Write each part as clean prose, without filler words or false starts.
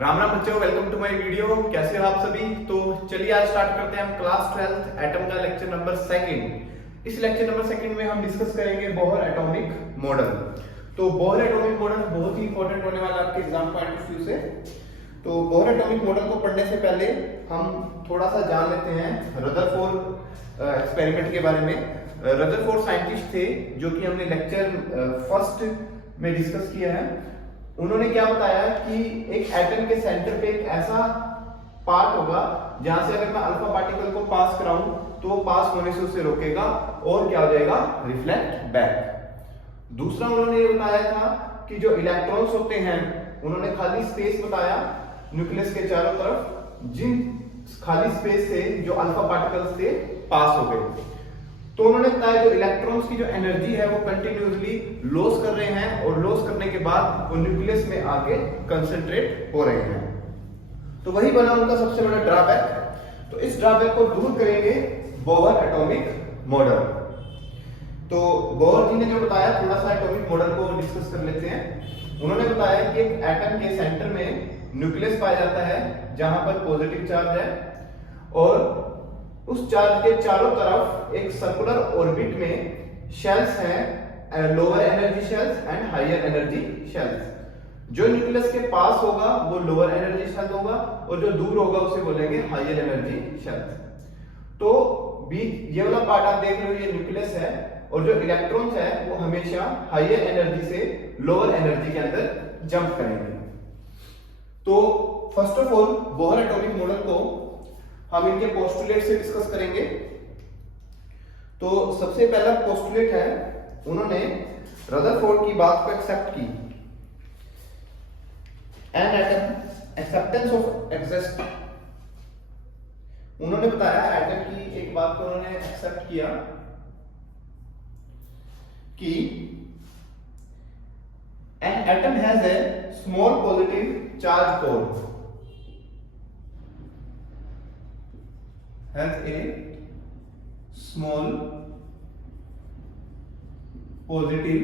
राम राम बच्चों, welcome to my video. कैसे हो आप सभी? तो चलिए आज स्टार्ट करते हैं हम क्लास 12th एटम का लेक्चर नंबर सेकंड। इस लेक्चर नंबर सेकंड में हम डिस्कस करेंगे बोहर एटॉमिक मॉडल। तो बोहर एटॉमिक मॉडल बहुत ही इंपॉर्टेंट होने वाला है आपके एग्जाम पॉइंट ऑफ व्यू से। तो बोहर एटॉमिक मॉडल को पढ़ने से पहले हम थोड़ा सा जान लेते हैं रदरफोर्ड एक्सपेरिमेंट के बारे में। रदरफोर्ड साइंटिस्ट थे जो कि हमने लेक्चर फर्स्ट में डिस्कस किया है। उन्होंने क्या बताया कि एक एटम के सेंटर पे एक ऐसा पार्ट होगा जहां से अगर मैं अल्फा पार्टिकल को पास कराऊं तो वो पास होने से उसे रोकेगा और क्या हो जाएगा, रिफ्लेक्ट बैक। दूसरा उन्होंने ये बताया था कि जो इलेक्ट्रॉन्स होते हैं उन्होंने खाली स्पेस बताया न्यूक्लियस के चारों तरफ, जिन खाली स्पेस से जो अल्फा पार्टिकल्स थे पास हो गए। तो उन्होंने बताया जो इलेक्ट्रॉन्स की जो एनर्जी है वो कंटिन्यूअसली लॉस कर रहे हैं और लॉस करने के बाद वो न्यूक्लियस में आके कंसंट्रेट हो रहे हैं। तो वही बना उनका सबसे बड़ा ड्रॉबैक। तो इस ड्रॉबैक को दूर करेंगे बोहर एटॉमिक मॉडल। तो बोहर जी ने जो बताया, थोड़ा सा एटॉमिक मॉडल को डिस्कस कर लेते हैं। उन्होंने बताया कि एक एटम के सेंटर में न्यूक्लियस पाया जाता है जहां पर पॉजिटिव चार्ज है और उस चार्ज के चारों तरफ एक सर्कुलर ऑर्बिट में शेल्स हैं, lower energy shells and higher energy shells. जो न्यूक्लियस के पास होगा वो लोअर एनर्जी शेल होगा और जो दूर होगा उसे बोलेंगे हायर एनर्जी शेल्स। तो बीच ये वाला पार्ट आप देख रहे हो, ये न्यूक्लियस है और जो इलेक्ट्रॉन्स है वो हमेशा हायर एनर्जी से लोअर एनर्जी के अंदर जंप करेंगे। तो first of all Bohr atomic model को हम इनके पोस्टुलेट से डिस्कस करेंगे। तो सबसे पहला पोस्टुलेट है, उन्होंने रदरफोर्ड की बात को एक्सेप्ट की। An atom acceptance of exist. उन्होंने बताया एटम की एक बात को उन्होंने एक्सेप्ट किया कि an atom has a small positive charge core, has a small positive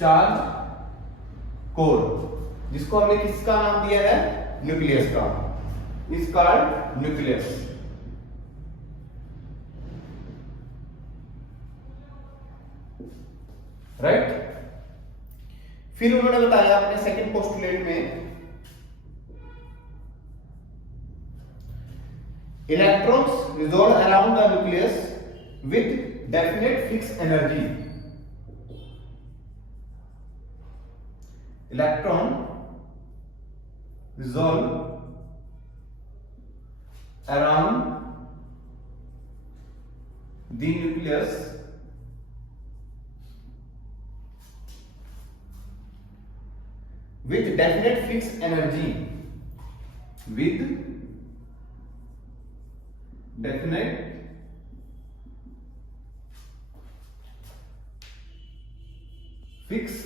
charge core, जिसको हमने किसका नाम दिया है, न्यूक्लियस का, इज कॉल्ड न्यूक्लियस। राइट। फिर उन्होंने बताया अपने सेकंड पोस्टुलेट में electrons revolve around the nucleus with definite fixed energy. Electron revolve around the nucleus with definite fixed energy, with definite fix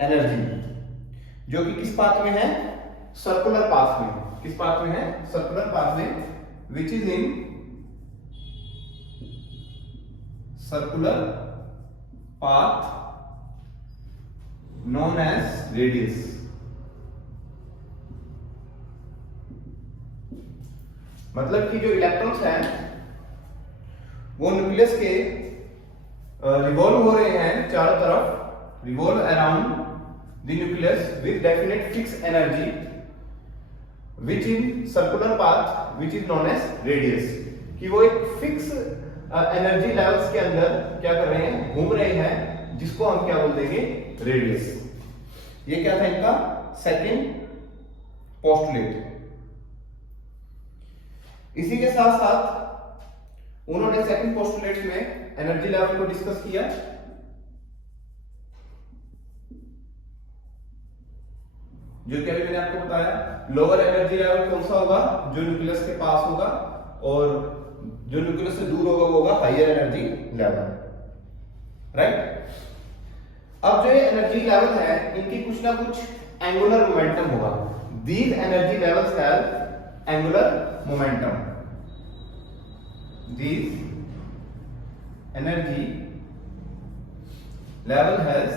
energy, जो कि किस पाथ में है, सर्कुलर पाथ में। किस पाथ में है, सर्कुलर पाथ में, which is in circular path known as radius. मतलब कि जो इलेक्ट्रॉन्स हैं वो न्यूक्लियस के रिवॉल्व हो रहे हैं चारों तरफ, revolve around the nucleus with definite fix energy which in circular path which is known as radius. कि वो एक फिक्स एनर्जी लेवल्स के अंदर क्या कर रहे हैं, घूम रहे हैं, जिसको हम क्या बोल देंगे, रेडियस। ये क्या था इनका सेकंड पोस्टुलेट। इसी के साथ साथ उन्होंने सेकंड पोस्टुलेट में एनर्जी लेवल को डिस्कस किया। जो कि अभी मैंने आपको बताया, लोअर एनर्जी लेवल कौन सा होगा, जो न्यूक्लियस के पास होगा, और जो न्यूक्लियस से दूर होगा वो होगा हायर एनर्जी लेवल। राइट। अब जो ये एनर्जी लेवल है इनकी कुछ ना कुछ एंगुलर मोमेंटम होगा। These energy levels have angular momentum. These energy level has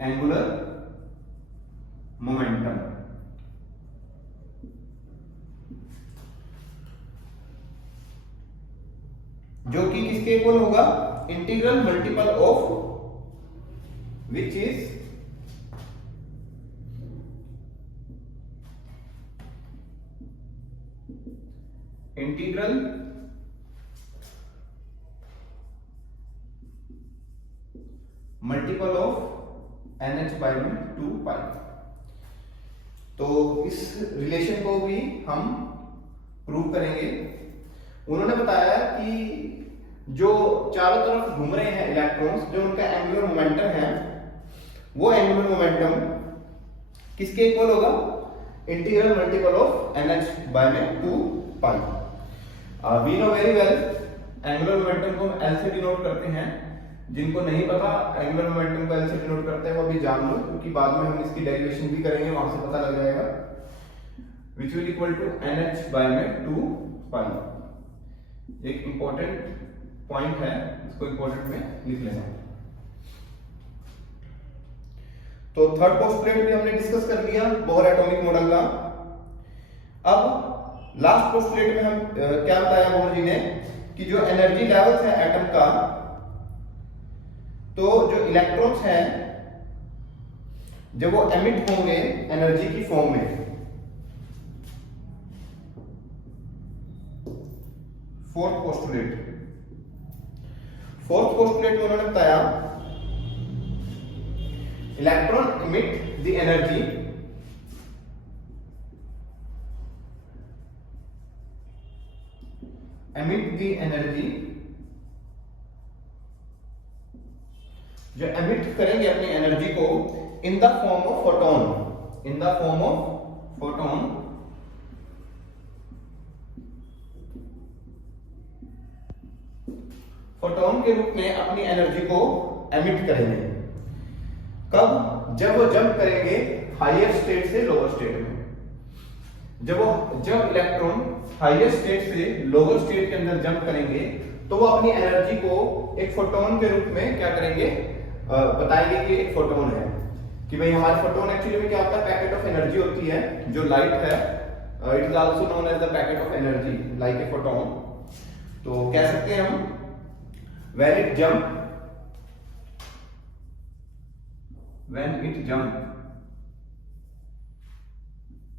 angular momentum. जो कि किसके इक्वल होगा, integral multiple of which is integral multiple of NH by में 2 पाई। तो इस रिलेशन को भी हम प्रूव करेंगे। उन्होंने बताया कि जो चारों तरफ घूम रहे हैं इलेक्ट्रॉन्स, जो उनका एंगुलर मोमेंटम है, वो एंगुलर मोमेंटम किसके इक्वल होगा, integral multiple of NH by में 2 pi. We know very well angular momentum को हम L से डिनोट करते हैं। जिनको नहीं पता एंगुलर मोमेंटम को L से डिनोट करते हैं वो अभी जान लो, क्योंकि बाद में हम इसकी डेरिवेशन भी करेंगे, वहां से पता लग जाएगा। Which will equal to NH by में 2 पाई। एक इंपॉर्टेंट पॉइंट है, इसको इंपॉर्टेंट में लिख लेना। तो थर्ड पोस्टुलेट भी हमने डिस्कस कर लिया बोहर एटॉमिक मॉडल का। अब लास्ट पोस्टुलेट में हम क्या बताया बोहर जी ने कि जो एनर्जी लेवल्स है एटम का, तो जो इलेक्ट्रॉन्स हैं जब वो एमिट होंगे एनर्जी की फॉर्म में, फोर्थ पोस्टुलेट में उन्होंने बताया इलेक्ट्रॉन इमिट द एनर्जी जो एमिट करेंगे अपनी एनर्जी को in the form of photon, photon के रूप में अपनी एनर्जी को एमिट करेंगे। कब, जब वो जंप करेंगे हायर स्टेट से लोअर स्टेट में। जब इलेक्ट्रॉन हायर स्टेट से लोअर स्टेट के अंदर जंप करेंगे तो वो अपनी एनर्जी को एक फोटोन के रूप में क्या करेंगे, बताएंगे कि एक फोटोन है, कि भाई हमारे फोटोन एक्चुअली में क्या होता है, पैकेट ऑफ एनर्जी होती है। जो लाइट है it is also known as the packet of energy like a photon. तो कह सकते हैं हम when it jump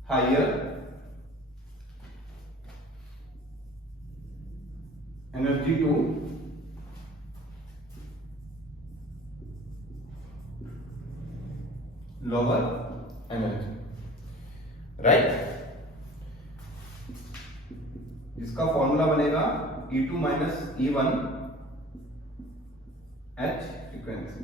higher energy to lower energy, right? इसका फॉर्मूला बनेगा E2 minus E1 H frequency.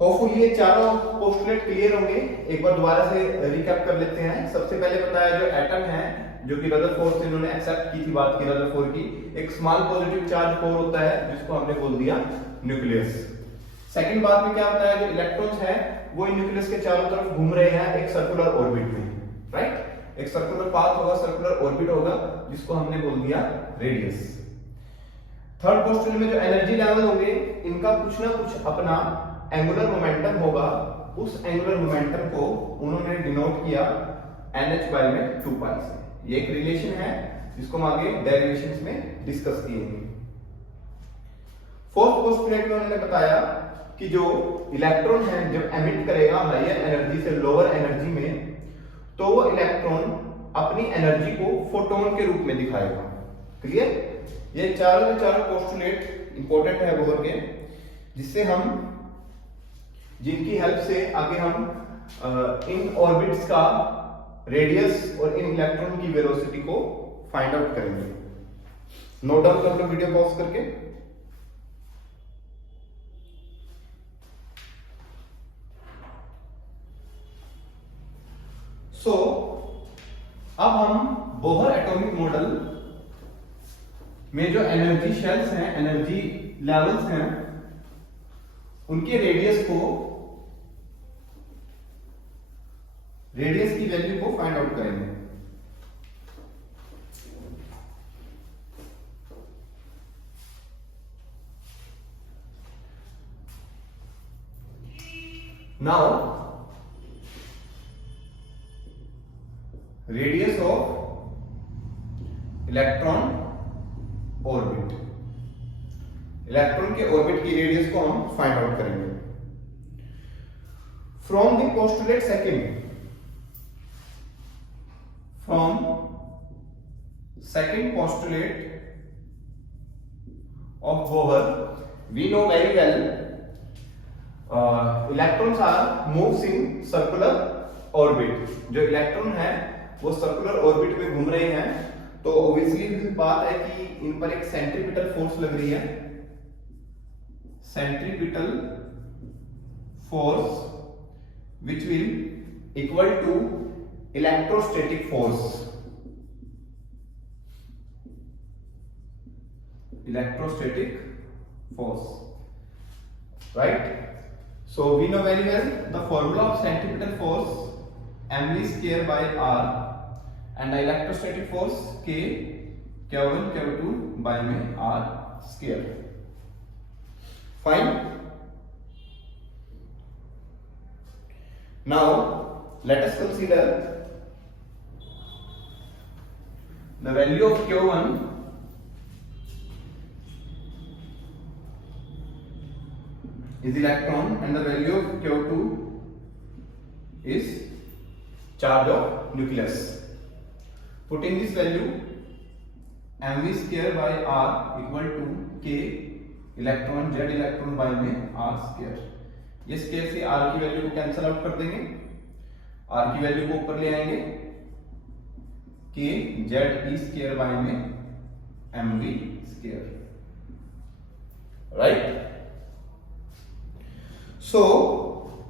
Hopefully ये चारों पोस्टुलेट क्लियर होंगे। एक बार दोबारा से रिकैप कर लेते हैं। सबसे पहले बताया जो एटम है, जो कि रदरफोर्ड से इन्होंने एक्सेप्ट की थी बात की रदरफोर्ड की, एक स्मॉल पॉजिटिव चार्ज कोर होता है जिसको हमने बोल दिया न्यूक्लियस। सेकंड बात में क्या बताया, जो इलेक्ट्रॉन्स हैं वो इन न्यूक्लियस के चारों तरफ घूम रहे हैं एक सर्कुलर ऑर्बिट में, राइट। एक सर्कुलर पाथ होगा, सर्कुलर ऑर्बिट होगा, जिसको हमने बोल दिया रेडियस। थर्ड पोस्टुलेट में जो एनर्जी लेवल होंगे इनका कुछ ना कुछ अपना एंगुलर मोमेंटम होगा। उस एंगुलर मोमेंटम को उन्होंने डिनोट किया NH बाय में 2 पाई से। ये एक रिलेशन है जिसको हम आगे डेरिवेशंस में डिस्कस किएंगे। फोर्थ पोस्टुलेट में उन्होंने बताया कि जो इलेक्ट्रॉन है जब एमिट करेगा हायर एनर्जी से लोअर एनर्जी में, तो वो इलेक्ट्रॉन अपनी एनर्जी को फोटोन के रूप में दिखाएगा। क्लियर? ये चारों पोस्टुलेट इंपॉर्टेंट है बोहर के, जिससे हम जिनकी हेल्प से आगे हम इन ऑर्बिट्स का रेडियस और इन इलेक्ट्रॉन की वेलोसिटी को फाइंड आउट करेंगे। नोट डाउन कर लो वीडियो पॉज करके। सो अब हम बोहर एटॉमिक मॉडल में जो एनर्जी शेल्स हैं, एनर्जी लेवल्स हैं, उनके रेडियस की वैल्यू को फाइंड आउट करेंगे। Now radius of electron orbit, electron के ऑर्बिट की रेडियस को हम फाइंड आउट करेंगे from the postulate second, from second postulate of Bohr we know very well electrons are moves in circular orbit. जो electron है वो circular orbit में घूम रहे हैं, तो ऑब्वियसली बात है कि इन पर एक सेंट्रीपिटल फोर्स लग रही है, centripetal force which will equal to electrostatic force, electrostatic force, right? So we know very well the formula of centripetal force mv square by r and the electrostatic force k q1 q2 by में r square. Fine. Now let us consider the value of q1 is electron and the value of q2 is charge of nucleus. Putting this value mv square by r equal to k electron z electron by में r square, ये square से r की value को cancel out कर देंगे, r की value को ऊपर ले आएंगे, k z e square by में mv square, राइट? सो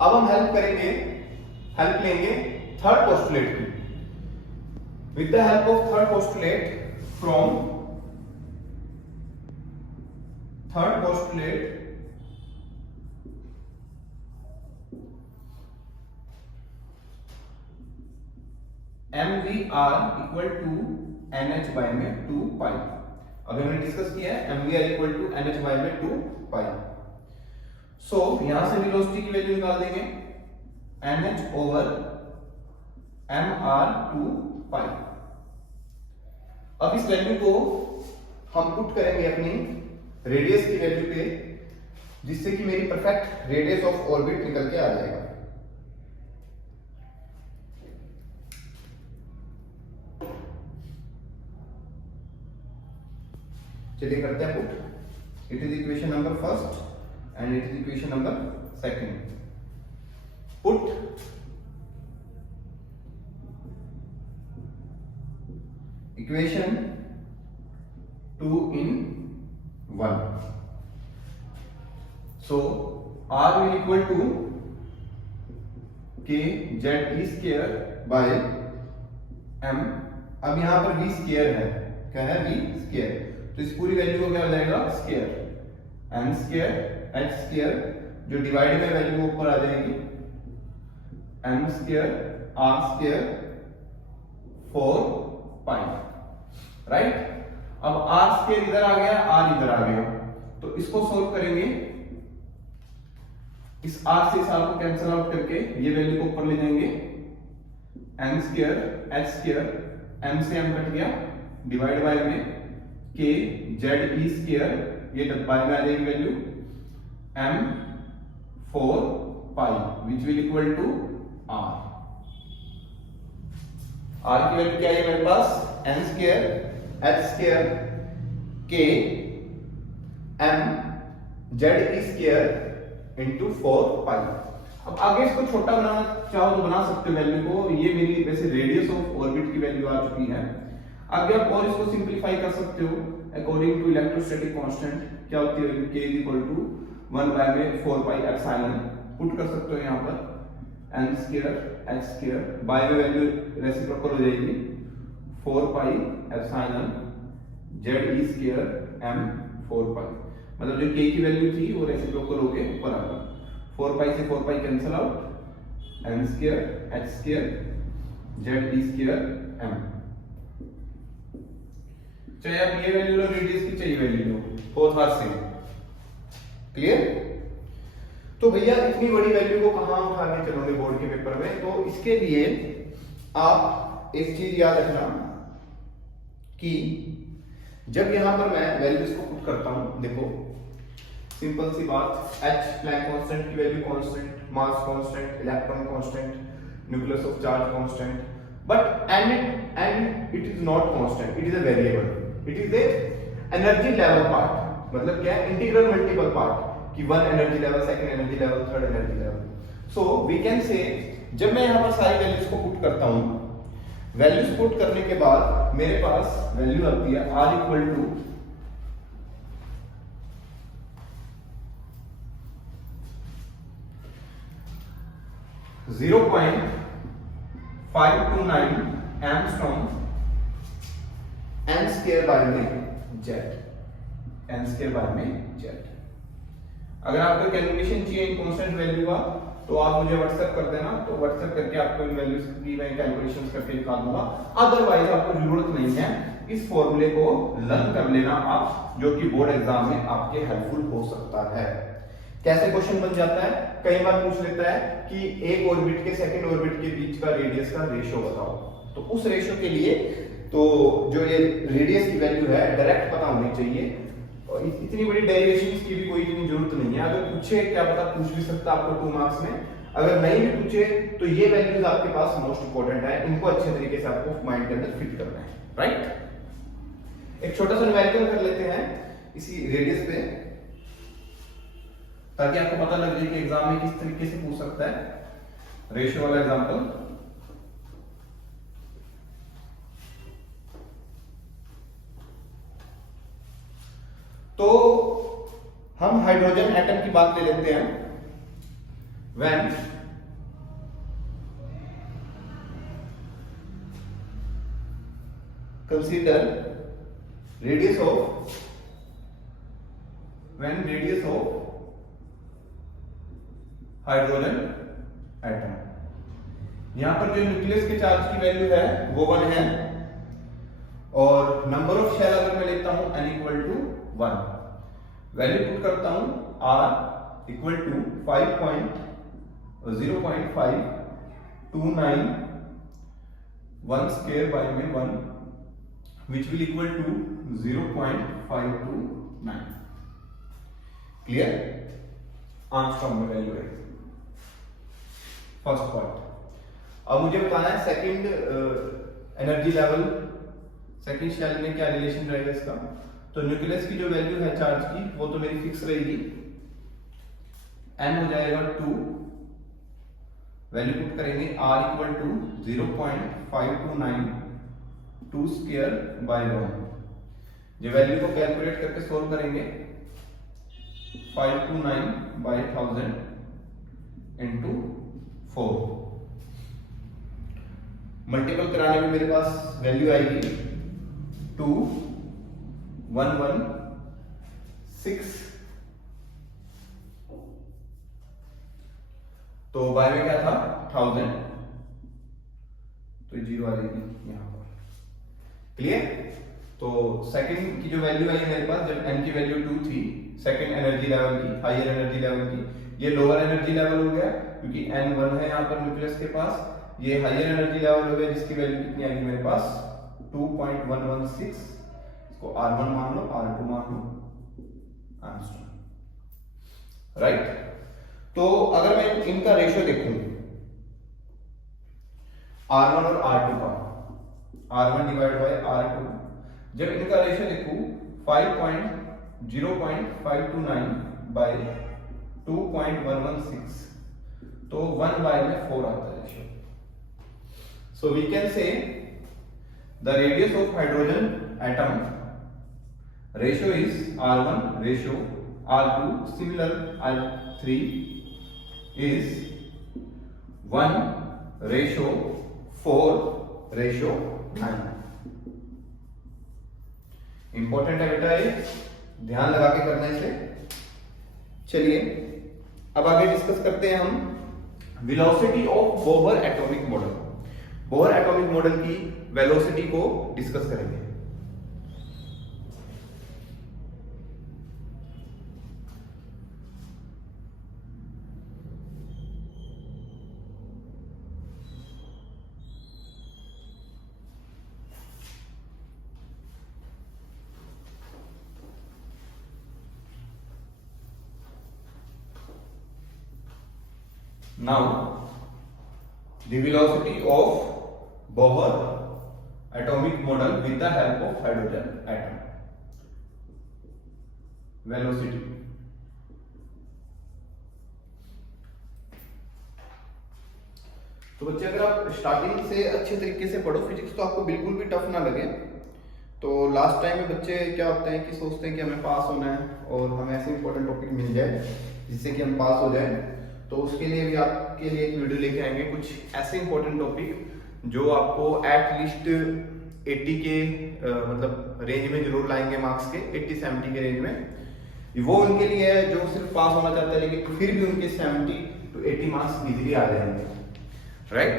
अब हम हेल्प लेंगे थर्ड पोस्टुलेट की, with the help of third postulate, from third postulate mvr equal to nh by में 2 पाई, अभी हमने डिस्कस किया है mvr equal to nh by में 2 पाई। सो यहां से वेलोसिटी की वैल्यू निकाल देंगे nh ओवर mr 2 पाई। अब इस वैल्यू को हम पुट करेंगे अपनी रेडियस की वैल्यू पे, जिससे कि मेरी परफेक्ट रेडियस ऑफ ऑर्बिट निकल के आ जाएगा। चलिए करते हैं put. It is equation number first and it is equation number second. Put equation 2 in 1. So r will equal to k z e square by m। अब यहां पर v स्क्वायर है, क्या है v स्क्वायर, तो इस पूरी वैल्यू को क्या हो जाएगा square, n square h square, जो डिवाइड में वैल्यू ऊपर आ जाएगी m स्क्वायर r स्क्वायर 4 पाई, राइट? अब r स्क्वायर इधर आ गया, r इधर आ गया, तो इसको सोल्व करेंगे, इस r से इस r को कैंसिल आउट करके ये वैल्यू को ऊपर ले जाएंगे, m square h square, m से m कट गया, डिवाइड बाय में k z e स्क्वायर, ये बाय में आ जाएगी value m 4 pi which will equal to r। r की वैल्यू क्या है मेरे पास, n square h square k m z e square into 4 पाई। अब आगे इसको छोटा बनाना चाहो तो बना सकते हो वैल्यू को, ये मेरी वैसे रेडियस ऑफ ऑर्बिट की वैल्यू आ चुकी है। आगे आप और इसको सिंपलीफाई कर सकते हो अकॉर्डिंग टू इलेक्ट्रोस्टैटिक कांस्टेंट, क्या होती है value k is equal to 1 by में 4 पाई एप्सिलॉन, पुट कर सकते हो यहाँ पर n square h square, by में वैल्यू रेसिप्रोकल हो जाएगी 4 pi epsilon z e square m 4 pi, मतलब जो k की वैल्यू थी वो रेसिप्रोकल होके ऊपर आ गई, 4 पाई से 4 pi cancel out, n square h square z e square m। चाहे आप ये वैल्यू लो, रेडियस की चाहिए वैल्यू लो, बोथ आर सेम, क्लियर? तो भैया इतनी बड़ी वैल्यू को कहां उठा के चलोगे बोर्ड के पेपर में, तो इसके लिए आप एक चीज याद रखना कि जब यहां पर मैं वैल्यूज को पुट करता हूं, देखो सिंपल सी बात, h प्लैंक कांस्टेंट की value constant, mass constant, electron constant, nucleus of charge constant, but and it is not constant, it is a variable, it is a energy level part. मतलब क्या है, integral multiple part कि one energy level, second energy level, third energy level. So we can say जब मैं यहां पर सारी values को पुट करता हूं, वैल्यूज पुट करने के बाद मेरे पास वैल्यू आती है r equal to 0.529 angstrom n square by में z, n स्क्वायर बाय में z। अगर आपको कैलकुलेशन चाहिए इन कांस्टेंट वैल्यू का तो आप मुझे व्हाट्सएप कर देना, तो व्हाट्सएप करके आपको इन वैल्यूज की मैं कैलकुलेशंस करके निकाल दूंगा। अदरवाइज आपको जरूरत नहीं है, इस फॉर्मूले को लर्न कर लेना आप, जो कि बोर्ड एग्जाम में आपके हेल्पफुल हो सकता है। कैसे क्वेश्चन बन जाता है, कई बार पूछ लेता है कि एक ऑर्बिट के सेकंड ऑर्बिट के बीच का रेडियस का रेशियो बताओ, तो उस रेशियो के लिए तो जो ये रेडियस की वैल्यू है डायरेक्ट पता होनी चाहिए, और इतनी बड़ी डेरिवेशंस की भी कोई इतनी जरूरत नहीं है। अगर पूछे, क्या पता पूछ भी सकता आपको 2 मार्क्स में, अगर नहीं भी पूछे तो ये वैल्यूज आपके पास मोस्ट इंपोर्टेंट है, इनको अच्छे तरीके से आपको माइंड के अंदर फिट करना है, राइट। एक छोटा सा न्यूमेरिकल कर लेते हैं इसी रेडियस पे, ताकि आपको पता लग जाए कि एग्जाम में किस तरीके से पूछ सकता है। रेशियो वाला एग्जांपल, तो हम हाइड्रोजन एटम की बात ले लेते हैं। When consider radius of hydrogen atom, यहां पर जो न्यूक्लियस के चार्ज की वैल्यू है वो 1 है, और नंबर ऑफ शेल अगर मैं लेता हूं n equal to 1, value put करता हूं r equal to 0.529 1 square by में 1, which will equal to 0.529। Clear, angstrom में वैल्यू है फर्स्ट पार्ट। अब मुझे बताना है second energy level, second shell में क्या रिलेशन रहेगा इसका। तो न्यूक्लियस की जो वैल्यू है चार्ज की वो तो मेरी फिक्स रहेगी, n हो जाएगा 2, वैल्यू पुट करेंगे r equal to 0.529 2 square by 1। जो वैल्यू को कैलकुलेट करके सोल्व करेंगे, 529 बाय 1000 इंटू 4, मल्टीपल कराने में मेरे पास वैल्यू आएगी 2116, तो बाय में क्या था 1000, तो जीरो आ जाएगी यहां पर। क्लियर, तो सेकंड की जो वैल्यू आई मेरे पास, जब n की वैल्यू 2 थी, सेकंड एनर्जी लेवल की, हायर एनर्जी लेवल की, ये लोअर एनर्जी लेवल हो गया क्योंकि n 1 है यहां पर न्यूक्लियस के पास, ये हायर एनर्जी लेवल हो गया जिसकी वैल्यू कितनी आएगी मेरे पास 2.116, इसको r1 मान लो, r2 मान लो, आंसर राइट। तो अगर मैं इनका रेशियो देखूं r1 और r2 का, r1 डिवाइड बाय r2, जब इनका रेशियो देखूं 0.529 बाय 2.116, तो 1 बाय में 4 आता है ratio. So we can say the radius of hydrogen atom ratio is r1 ratio r2 similar r3 is 1:4:9। Important है बेटा, ये ध्यान लगा के करना है इसे। चलिए अब आगे डिस्कस करते हैं हम velocity of Bohr atomic model. Bohr atomic model की वेलोसिटी को डिस्कस करेंगे। Now the velocity of Bohr atomic model with the help of hydrogen atom, velocity. तो बच्चे अगर आप स्टार्टिंग से अच्छे तरीके से पढ़ो फिजिक्स तो आपको बिल्कुल भी टफ ना लगे। तो लास्ट टाइम में बच्चे क्या होते हैं कि सोचते हैं कि हमें पास होना है और हमें ऐसे इंपॉर्टेंट टॉपिक मिल जाए जिससे कि हम पास हो जाए। तो उसके लिए भी आपके लिए एक वीडियो लेके आएंगे, कुछ ऐसे इंपॉर्टेंट टॉपिक जो आपको एटलीस्ट 80 के मतलब रेंज में जरूर लाएंगे, मार्क्स के 80-70 के रेंज में। वो उनके लिए है जो सिर्फ पास होना चाहते हैं लेकिन फिर भी उनके 70 to 80 मार्क्स इजीली आ जाएंगे, राइट।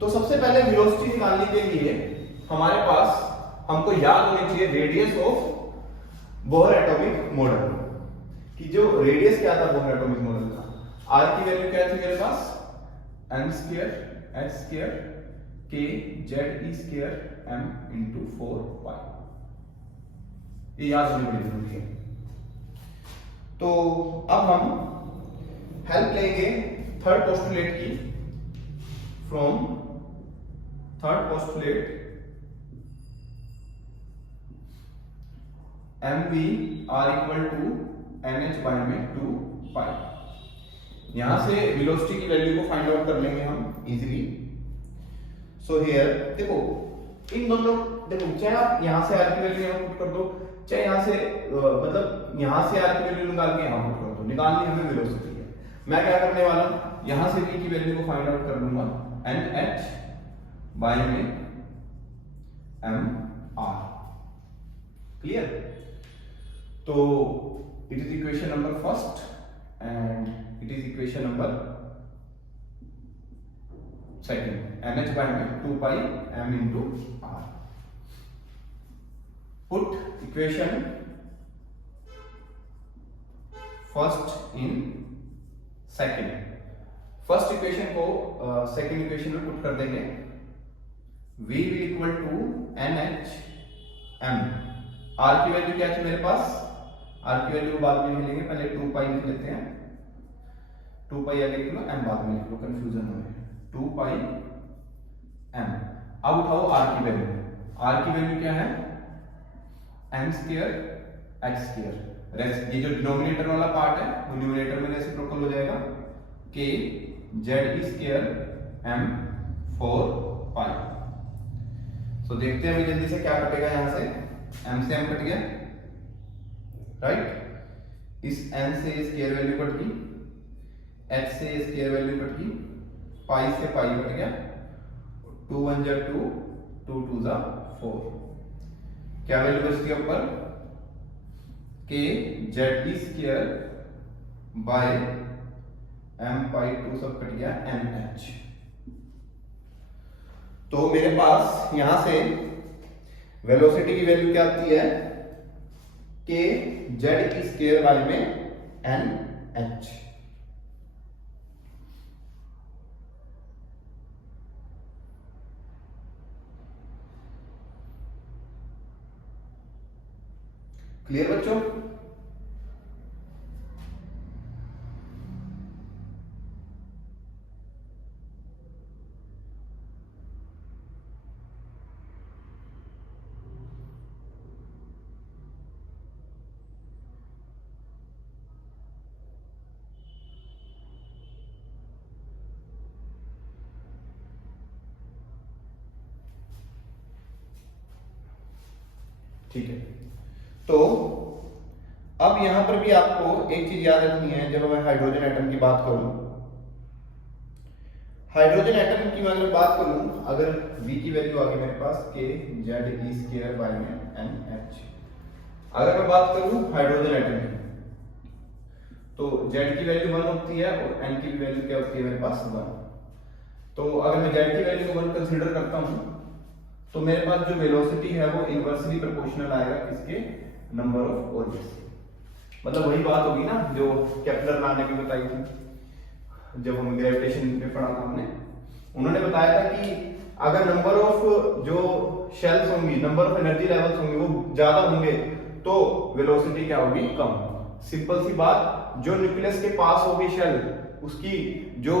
तो सबसे पहले वेलोसिटी निकालने के लिए हमारे पास हमको याद होनी चाहिए radius of Bohr atomic model, कि जो रेडियस क्या था बोहर एटॉमिक मॉडल का। आर की वैल्यू क्या थी मेरे पास, m² h² k z e² m × 4π। ये याद होनी बड़ी जरूरी है। तो अब हम हेल्प लेंगे थर्ड पोस्टुलेट की, from third postulate mv r = nh/2π। यहां से वेलोसिटी की वैल्यू को फाइंड आउट कर लेंगे हम इजीली। सो हियर देखो इन दोनों, देखो चाहे आप यहां से r की वैल्यू यहां पुट कर दो, चाहे यहां से मतलब यहां से r की वैल्यू निकाल के यहां पुट कर दो, निकालनी हमें वेलोसिटी है। मैं क्या करने वाला हूं, यहां से v की वैल्यू को फाइंड आउट कर लूंगा nh बाय में mr। क्लियर। तो it is equation number first and it is equation number second, nh by में 2π m × r। Put equation first in second. First equation को सेकंड इक्वेशन में put कर देंगे, v = nh m। r की value क्या थी मेरे पास, r की वैल्यू बाद में लिख लेंगे, पहले 2π लिख लेते हैं, 2π आगे लिख लो, m बाद में लिख लो, कंफ्यूजन हो रहा है, 2π m। अब उठाओ r की वैल्यू, r की वैल्यू क्या है m² h²। ये जो डिनोमिनेटर वाला पार्ट है वो न्यूमरेटर में रेसिप्रोकल हो जाएगा, k z² m 4π। तो देखते हैं अभी जल्दी से क्या कटेगा, यहां से m से m कट गया, राइट। इस n से स्क्वायर वैल्यू कट गई, h से स्क्वायर वैल्यू कट गई, पाई से पाई कट गया, 2 1 जा 2, 2 2 जा 4। क्या वैल्यू बचती है ऊपर, k z² बाय m/2 सब कट गया mh। तो मेरे पास यहां से वेलोसिटी की वैल्यू क्या आती है, k z² बाय में nh। क्लियर बच्चों। ठीक है। तो अब यहां पर भी आपको एक चीज याद रखनी है, जब मैं हाइड्रोजन एटम की बात करूं, हाइड्रोजन एटम की मैं बात करूं, अगर V की वैल्यू आ गई मेरे पास k z² बाय में nh। अगर मैं बात करूं हाइड्रोजन एटम की, तो Z की वैल्यू 1 होती है और n की वैल्यू क्या होती है मेरे पास 1। तो अगर मैं Z की वैल्यू को 1 कंसीडर करता हूं तो मेरे पास जो वेलोसिटी है वो इनवर्सली प्रोपोर्शनल आएगा किसके, नंबर ऑफ ऑर्बिट्स। मतलब वही बात होगी ना जो केपलर ने भी बताई थी, जब हम ग्रेविटेशन में पढ़ा था हमने, उन्होंने बताया था कि अगर नंबर ऑफ जो शेल्स होंगी, नंबर ऑफ एनर्जी लेवल्स होंगे वो ज्यादा होंगे तो वेलोसिटी क्या होगी, कम। सिंपल सी बात, जो न्यूक्लियस के पास होगी शेल, उसकी जो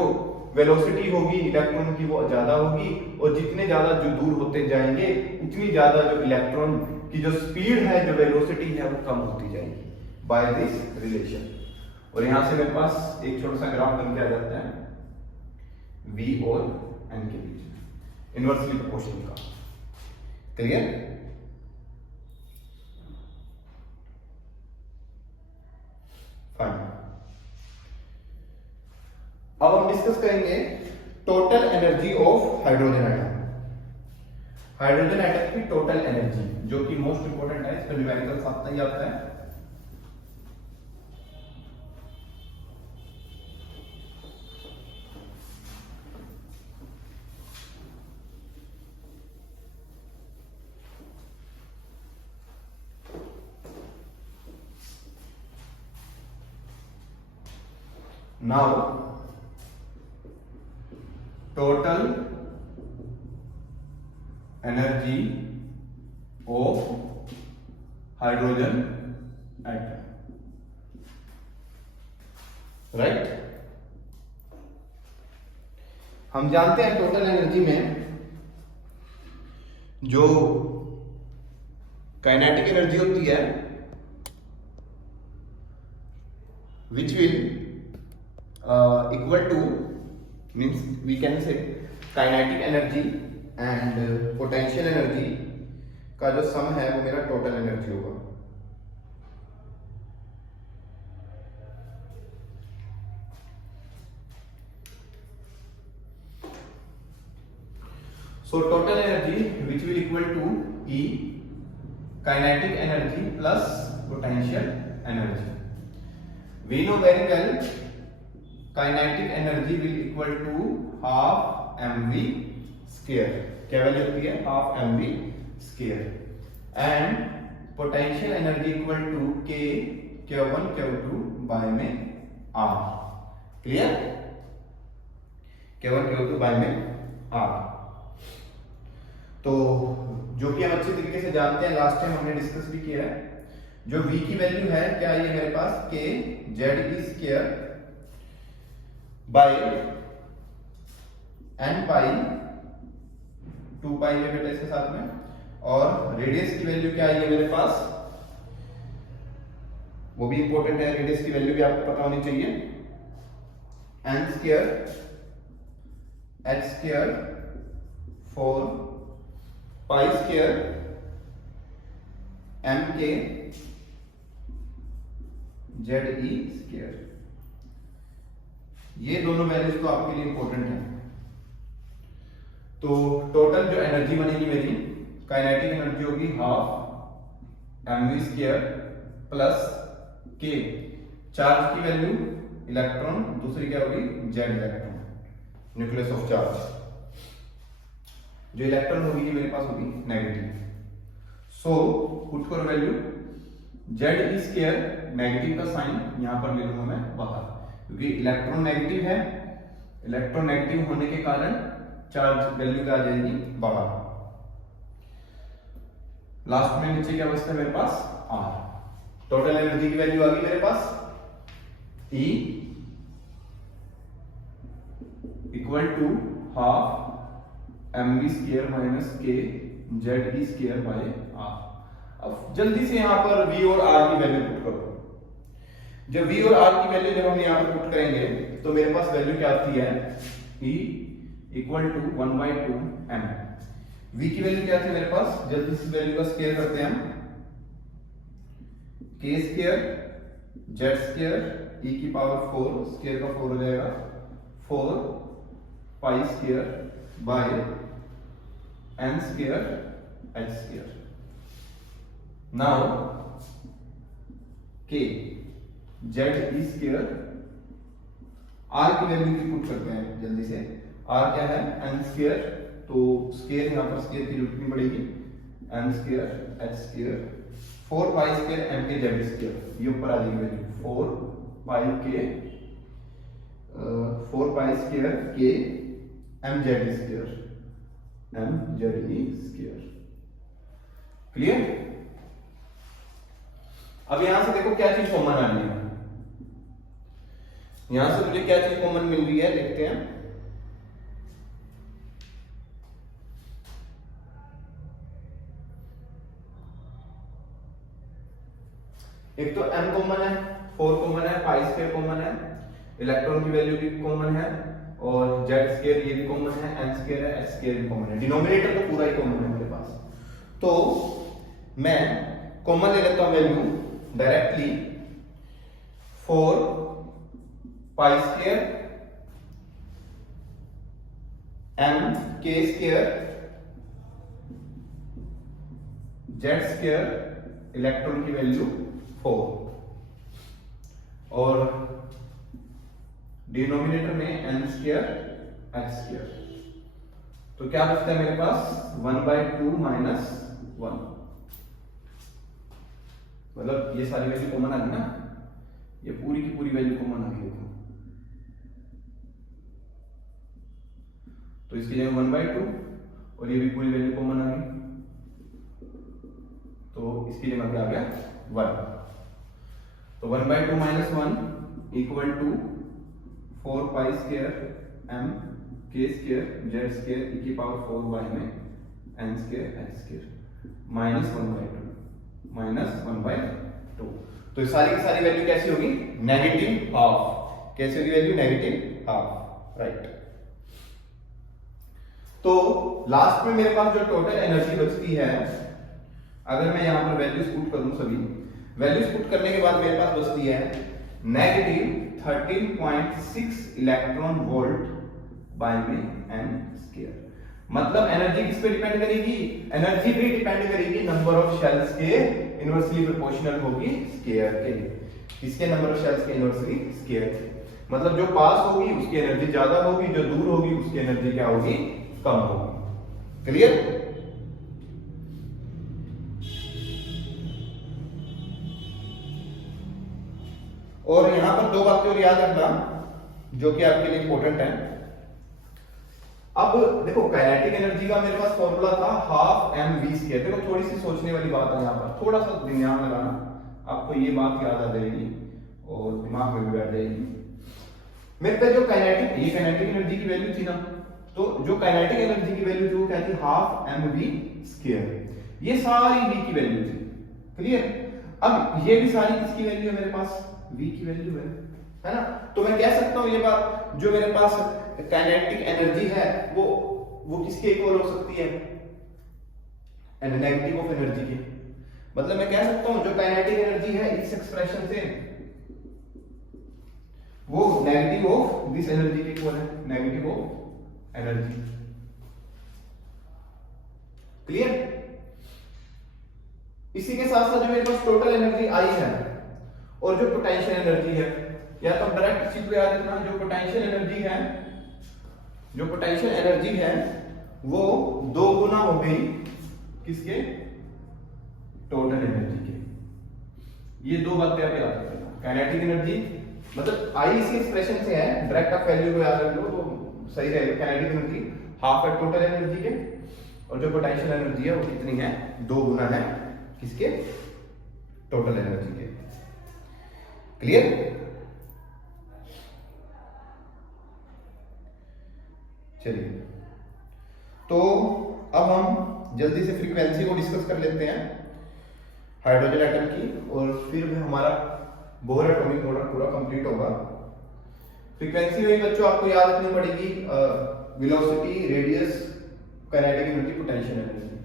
वेलोसिटी होगी इलेक्ट्रॉन की वो ज्यादा होगी, और जितने ज्यादा जो दूर होते जाएंगे उतनी ज्यादा जो इलेक्ट्रॉन की जो स्पीड है, जो वेलोसिटी है, वो कम होती जाएगी बाय दिस रिलेशन। और यहां से मेरे पास एक छोटा सा ग्राफ बन के आ जाता है V और N के बीच में, इनवर्सली प्रोपोर्शनल का। क्लियर? फाइन। अब हम डिस्कस करेंगे total energy of hydrogen atom. Hydrogen atom की टोटल एनर्जी, जो कि मोस्ट इंपोर्टेंट है, इस पर न्यूमेरिकल आता ही आता है। Now total energy of hydrogen atom, right? हम जानते हैं टोटल एनर्जी में जो काइनेटिक एनर्जी होती है which will equal to, means we can say kinetic energy and potential energy का जो सम है वो मेरा टोटल एनर्जी होगा। So total energy which will equal to E kinetic energy plus potential energy. We know very well kinetic energy will equal to half mv square. क्या value होती है? Half mv square. And potential energy equal to k q1 q2 by में r। Clear? q1 q2 by में r। तो जो कि हम अच्छे तरीके से जानते हैं, लास्ट टाइम हमने डिस्कस भी किया है। जो v की वैल्यू है क्या, ये मेरे पास k z square by n पाई 2 पाई है बेटा इसके साथ में, और रेडियस की वैल्यू क्या है मेरे पास, वो भी इंपॉर्टेंट है, रेडियस की वैल्यू भी आपको पता होनी चाहिए। n square h square 4 pi square m के ze स्क्वायर। ये दोनों वैल्यूज तो आपके लिए इंपॉर्टेंट है। तो टोटल जो एनर्जी बनेगी मेरी, काइनेटिक एनर्जी होगी half mv square plus k, charge की वैल्यू इलेक्ट्रॉन, दूसरी क्या होगी z electron, nucleus of charge. जो इलेक्ट्रॉन होगी ये मेरे पास होगी negative. So put for value z square, negative का साइन यहां पर ले लूंगा मैं बाहर, क्योंकि इलेक्ट्रॉन नेगेटिव है, इलेक्ट्रॉन नेगेटिव होने के कारण चार्ज वैल्यू क्या आ जाएगी बाहर। लास्ट में नीचे क्या बचता है मेरे पास r। टोटल एनर्जी की वैल्यू आ गई मेरे पास E equal to half mv square minus k ze square by r। अब जल्दी से यहां पर v और r की वैल्यू पुट करो। जब v और r की वैल्यू जब हम यहां पर पुट करेंगे तो मेरे पास वैल्यू क्या आती है, E equal to 1/2 m। v की वैल्यू क्या थी मेरे पास, जल्दी से वैल्यू का स्क्वायर करते हैं हम, k square z square e की पावर 4, स्क्वायर का 4 हो जाएगा 4 pi square by n square h square. Now k z square, r की वैल्यू की पुट करते हैं जल्दी से। r क्या है n स्क्वायर, तो स्क्वायर यहां पर स्क्वायर की जरूरत नहीं पड़ेगी, n square h square 4 pi square m के z स्क्वायर, ये ऊपर आ जाएगी वैल्यू 4 पाई के 4 पाई स्क्वायर के m z square, m z square. Clear? अब यहां से देखो क्या चीज कॉमन आ रही है, यहां से मुझे क्या चीज कॉमन मिल रही है, देखते हैं। एक तो m कॉमन है, 4 कॉमन है, पाई स्क्वायर कॉमन है, इलेक्ट्रॉन की वैल्यू भी कॉमन है, और z स्क्वायर ये भी कॉमन है, n स्क्वायर है, h स्क्वायर भी कॉमन है, डिनोमिनेटर तो पूरा ही कॉमन है मेरे पास। तो मैं कॉमन ले लेता हूं value directly, 4 pi square m k square z square, electron की वैल्यू 4, और डिनोमिनेटर में n स्क्वायर h स्क्वायर। तो क्या बचता है मेरे पास, 1/2 माइनस 1, मतलब ये सारी वैल्यू कॉमन आ गई ना, ये पूरी की पूरी वैल्यू कॉमन आ गई। देखो तो इसकी जगह 1/2 और ये भी पूरी वैल्यू कॉमन आ गई, तो इसकी जगह क्या आ गया 1। तो 1/2 minus 1 equal to 4 pi square m k square z square e की पावर 4 y में n square h square minus 1/2 minus 1/2। तो ये सारी की सारी वैल्यू कैसी होगी, नेगेटिव हाफ। कैसी होगी वैल्यू, नेगेटिव हाफ, राइट। तो लास्ट में मेरे पास जो टोटल एनर्जी बचती है, अगर मैं यहां पर वैल्यूज पुट करूं, सभी वैल्यूज पुट करने के बाद मेरे पास बचती है नेगेटिव 13.6 इलेक्ट्रॉन वोल्ट बाय में n स्क्वायर। मतलब एनर्जी किस पे डिपेंड करेगी, एनर्जी भी डिपेंड करेगी नंबर ऑफ शेल्स के इनवर्सली प्रोपोर्शनल होगी स्क्वायर के। किसके, नंबर ऑफ शेल्स के इनवर्सली स्क्वायर के। मतलब जो पास होगी उसकी एनर्जी ज्यादा होगी, जो दूर होगी उसकी एनर्जी क्या होगी, कम होगी। क्लियर। और यहां पर दो बातें और याद रखना जो कि आपके लिए इंपॉर्टेंट है। अब देखो काइनेटिक एनर्जी का मेरे पास फॉर्मूला था हाफ एम वी स्क्वायर। देखो थोड़ी सी सोचने वाली बात है, यहाँ पर थोड़ा सा ध्यान लगाना, आपको ये बात याद आ जाएगी और दिमाग में भी बैठ जाएगी। मेरे पे जो काइनेटिक, ये काइनेटिक एनर्जी की वैल्यू थी ना, तो जो काइनेटिक एनर्जी की वैल्यू थी वो क्या थी, हाफ एम वी स्क्वायर। ये सारी वी की वैल्यू थी, क्लियर। अब ये भी सारी किसकी वैल्यू है, मेरे पास v की वैल्यू है ना। तो मैं कह सकता हूं ये बात, जो मेरे पास काइनेटिक एनर्जी है वो किसके इक्वल हो सकती है, नेगेटिव ऑफ एनर्जी के। मतलब मैं कह सकता हूं जो काइनेटिक एनर्जी है इस एक्सप्रेशन से वो नेगेटिव ऑफ दिस एनर्जी के इक्वल है, नेगेटिव ऑफ एनर्जी। क्लियर। इसी के साथ साथ जो मेरे पास टोटल एनर्जी आई है और जो पोटेंशियल एनर्जी है, या तो डायरेक्ट चीज को याद रखना, जो पोटेंशियल एनर्जी है, जो पोटेंशियल एनर्जी है वो 2 गुना हो गई किसके, टोटल एनर्जी के। ये दो बातें आप याद रखना। काइनेटिक एनर्जी मतलब आई इसी एक्सप्रेशन से है, डायरेक्ट आप वैल्यू को याद रख लो तो सही रहेगा। काइनेटिक एनर्जी हाफ है टोटल एनर्जी के, और जो पोटेंशियल एनर्जी है वो कितनी है, 2 गुना है किसके, टोटल एनर्जी के। क्लियर। चलिए तो अब हम जल्दी से फ्रीक्वेंसी को डिस्कस कर लेते हैं हाइड्रोजन एटम की, और फिर हमारा बोहर एटॉमिक मॉडल पूरा कंप्लीट होगा। फ्रीक्वेंसी में बच्चों आपको याद रखनी पड़ेगी velocity, radius, kinetic energy, potential energy,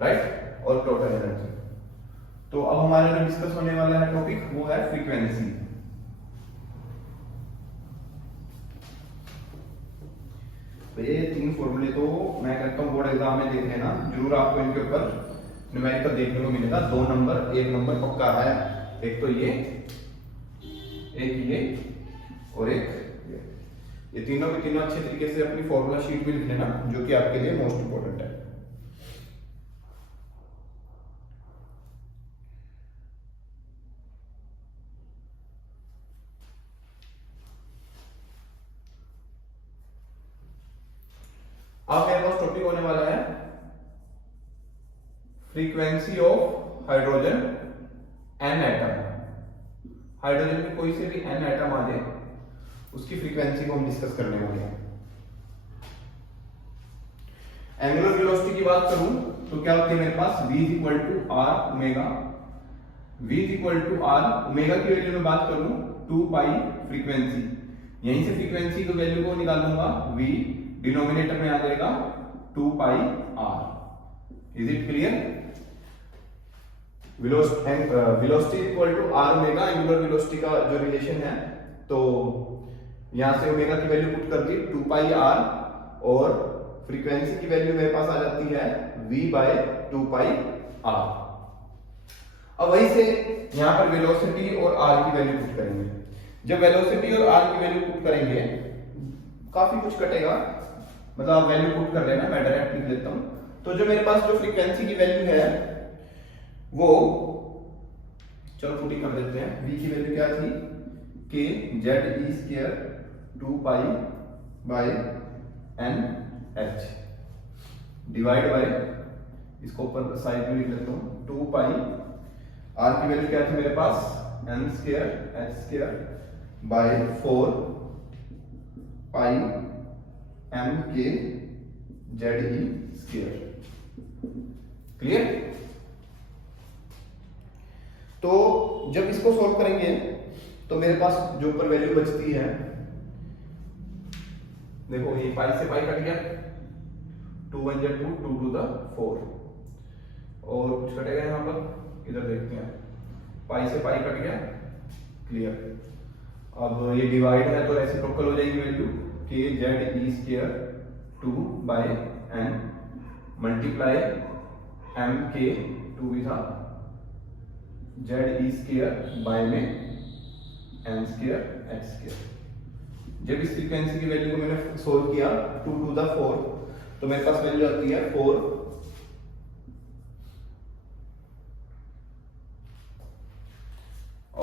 right, और टोटल एनर्जी। तो अब हमारे जो डिस्कस होने वाला है टॉपिक वो है फ्रीक्वेंसी। तो ये 3 फॉर्मूले तो मैं कहता हूँ बोर्ड एग्जाम में देख लेना, जरूर आपको इनके ऊपर न्यूमेरिकल देखने को मिलेगा। 2 नंबर 1 नंबर पक्का है, एक तो ये, एक ये और एक ये तीनों के तीनों अच्छे तरीके से अपनी फॉर्मूला शीट में लिख लेना, जो कि आपके लिए मोस्ट इंपोर्टेंट है। अब मेरे पास टॉपिक होने वाला है frequency of hydrogen n atom, hydrogen में कोई से भी n एटम आ जाए उसकी फ्रीक्वेंसी को हम डिस्कस करने वाले हैं। एंगुलर वेलोसिटी की बात करूं तो क्या होती है मेरे पास v equal to r omega, v equal to r omega की वैल्यू में बात करूं 2 पाई फ्रीक्वेंसी, यहीं से फ्रीक्वेंसी की वैल्यू को निकालूंगा v, डिनोमिनेटर में आ जाएगा 2 pi r। Is it clear? Velocity equal to r omega, angular velocity का जो रिलेशन है, तो यहां से ओमेगा की वैल्यू पुट कर दी 2 पाई r और फ्रीक्वेंसी की वैल्यू मेरे पास आ जाती है v बाय 2 पाई r। अब वहीं से यहां पर वेलोसिटी और r की वैल्यू पुट करेंगे। जब वेलोसिटी और r की वैल्यू पुट करेंगे काफी कुछ कटेगा, मतलब आप वैल्यू पुट कर लेना, मैं डायरेक्ट लिख लेता हूं। तो जो मेरे पास जो फ्रीक्वेंसी की वैल्यू है वो चलो पुटिंग कर देते हैं। v की वैल्यू क्या थी k z e² 2 pi by n h divide by, इसको ऊपर साइड में लिख लेता हूं 2 पाई, r की वैल्यू क्या थी मेरे पास n² h² बाय 4 पाई m k z e²। Clear? तो जब इसको सॉल्व करेंगे तो मेरे पास जो ऊपर वैल्यू बचती है, देखो ये पाई से पाई कट गया, 2 1 जा 2, 2 टू द 4, और कुछ कटेगा यहां पर, इधर देखते हैं, पाई से पाई कट गया। क्लियर? अब ये डिवाइड है तो रेसिप्रोकल हो जाएगी value k z e² 2 by n multiply m k 2 था z e² बाय में n² h²। जब इस फ्रीक्वेंसी की वैल्यू को मैंने सोल्व किया 2 टू द 4, तो मेरे पास वैल्यू आती है 4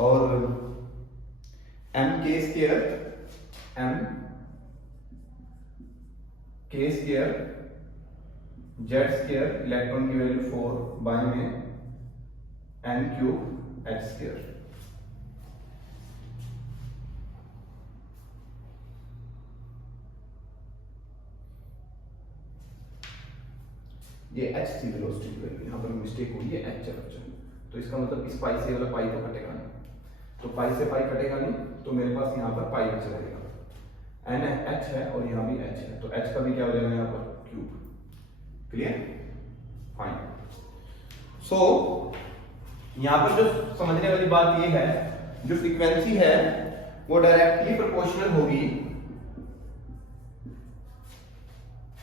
और m k² z² इलेक्ट्रॉन की वैल्यू 4 बाय में n³ h²। ये h थी वेलोसिटी की वैल्यू, यहाँ पर मिस्टेक हुई है h है बच्चा, तो इसका मतलब इस पाई से वाला पाई तो कटेगा नहीं, तो पाई से पाई कटेगा नहीं, तो मेरे पास यहाँ पर पाई बच जाएगा, n h है और यहाँ भी h है, तो h का भी क्या हो जाएगा यहाँ पर क्यूब। क्लियर? फाइन। सो यहाँ पर जो समझने वाली बात ये है, जो फ्रीक्वेंसी है वो डायरेक्टली प्रोपोर्शनल होगी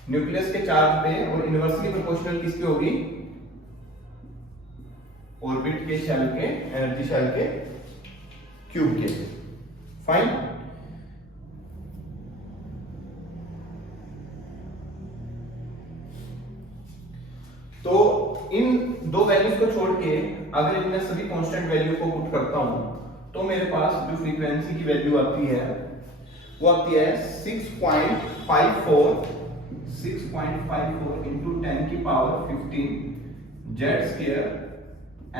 न्यूक्लियस के चार्ज पे और इनवर्सली प्रोपोर्शनल किसके होगी? ऑर्बिट के शेल के, एनर्जी शेल के क्यूब के। फाइन। तो इन दो वैल्यूज को छोड़ के अगर इनमें सभी कांस्टेंट वैल्यू को पुट करता हूं तो मेरे पास जो फ्रीक्वेंसी की वैल्यू आती है वो आती है 6.54 into 10 की पावर 15 z²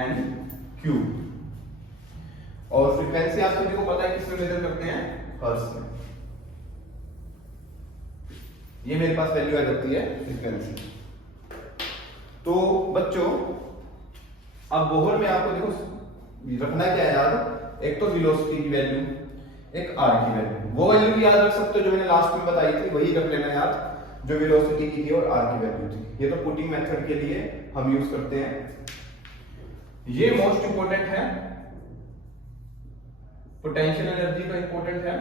n क्यूब। और फ्रीक्वेंसी आप सभी को पता है किसमें मेजर करते हैं? हर्ट्ज में। ये मेरे पास वैल्यू आ जाती है फ्रीक्वेंसी। तो बच्चों अब बोहर में आपको देखो रखना क्या है यार, एक तो वेलोसिटी की वैल्यू, एक r की वैल्यू। वो वैल्यू भी याद रख सकते हो जो मैंने लास्ट में बताई थी, वही रख लेना यार जो वेलोसिटी की थी और r की वैल्यू थी। ये तो पुटिंग मेथड के लिए हम यूज करते हैं। ये मोस्ट इंपोर्टेंट है, पोटेंशियल एनर्जी का इंपोर्टेंट है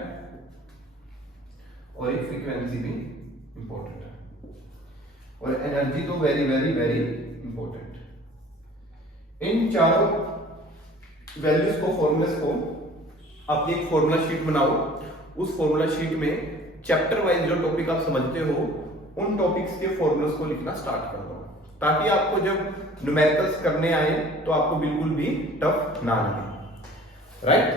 और एक फ्रीक्वेंसी भी इंपोर्टेंट है, और एनर्जी तो वेरी वेरी वेरी इंपोर्टेंट। इन चारों वैल्यूज को, फॉर्मूलास को अपनी एक फॉर्मूला शीट बनाओ। उस फॉर्मूला शीट में चैप्टर वाइज जो टॉपिक आप समझते हो उन टॉपिक्स के फॉर्मूलास को लिखना स्टार्ट कर दो, ताकि आपको जब न्यूमेरिकल्स करने आए तो आपको बिल्कुल भी टफ ना लगे। राइट?